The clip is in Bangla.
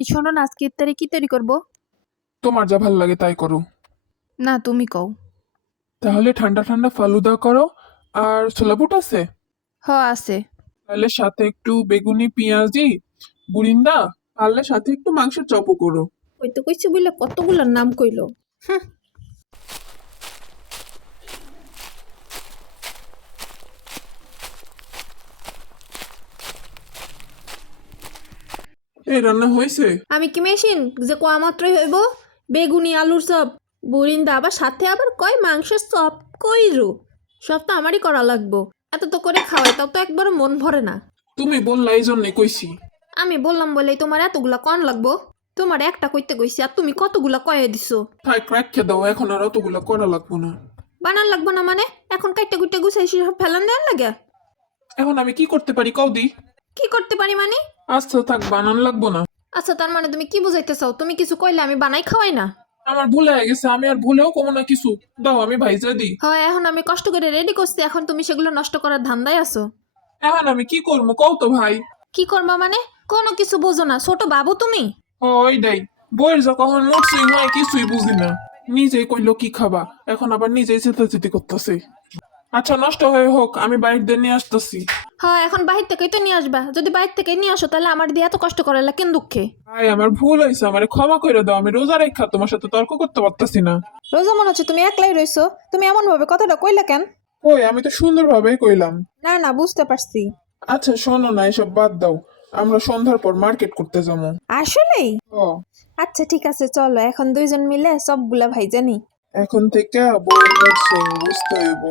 শোনো না আজকে ইফতারে কি তৈরি করব? তোমার যা ভালো লাগে তাই করো। না তুমি কও। তাহলে ঠান্ডা ঠান্ডা ফালুদা করো আর ছোলাবুট আছে? হ আছে। তাহলে সাথে একটু বেগুনি পেঁয়াজি বুরিন্দা পারলে সাথে একটু মাংসের চপও করো। ওই তো কইছে বলে কতগুলোর নাম কইলো। এই রান্না হয়েছে? আমি কি মেশিন? যে কোয়া মাত্রই হইব? বেগুনি আলুর চপ। বুরিন্দা আবার সাথে আবার কয় মাংসের চপ কইরু? সব তো আমারই করা লাগবো। এত তো করে খাওয়াই তাও তো একবার মন ভরে না। তুমি বললা এই জন্যে কইছি। আমি বললাম বলেই তোমার এতগুলা কন লাগবো? তোমার একটা কইতে কইছি আর তুমি কতগুলা কয়ে দিছো? তাই ক্র্যাক খেয়ে দাও এখন আর অতগুলো করা লাগবো না। বানান লাগবো না মানে? এখন কাইটা কুইটা গুছাইছি সব ফেলান দেন লাগে? এখন আমি কি করতে পারি? কৌদি কি করতে পারি মানে? আচ্ছা থাক বানান লাগবো না। আচ্ছা তার মানে তুমি কি বুঝাইতে চাও তুমি কিছু কইলে আমি বানাই খাওয়াই না? আমার ভুলে হয়ে গেছে আমি আর ভুলেও কমো না কিছু। দাও আমি ভাইজা দিই। হয় এখন আমি কষ্ট করে রেডি করছি এখন তুমি সেগুলো নষ্ট করার ধান্দায় আছো। এখন আমি কি করব? কও তো ভাই। কি করবা মানে? কোনো কিছু বোঝো না ছোট বাবু তুমি। ওই দেই বইয়ের যা কখন মুড সুইং হয় কিছুই বুঝি না। নিজেই কইলো কি খাবা এখন আবার নিজেই চেতাচেতি করতেছে। আচ্ছা নষ্ট হয়ে হোক আমি বাইর দিয়ে নিয়ে আসতেছি। হ্যাঁ এখন বাহির থেকেই তো নিয়ে আসবা। যদি বাইরে থেকে নিয়ে আসো তাহলে আমার দিয়ে এত কষ্ট করালা কেন দুঃখে? ভাই আমার ভুল হয়েছে আমার ক্ষমা করে দাও আমি রোজা রেখা তোমার সাথে তর্ক করতে পারতাছি না। রোজা মনে হচ্ছে তুমি একলাই রইছো। তুমি এমন ভাবে কথাটা কইলা কেন? ওই আমি তো সুন্দর সুন্দরভাবেই কইলাম। না না বুঝতে পারছি। আচ্ছা শোনো না এসব বাদ দাও। আমরা সন্ধ্যার পর মার্কেট করতে যাব। আসলেই? ও আচ্ছা ঠিক আছে চলো এখন দুইজন মিলে সবগুলা ভাই জানি এখন থেকে বুঝতে হইব।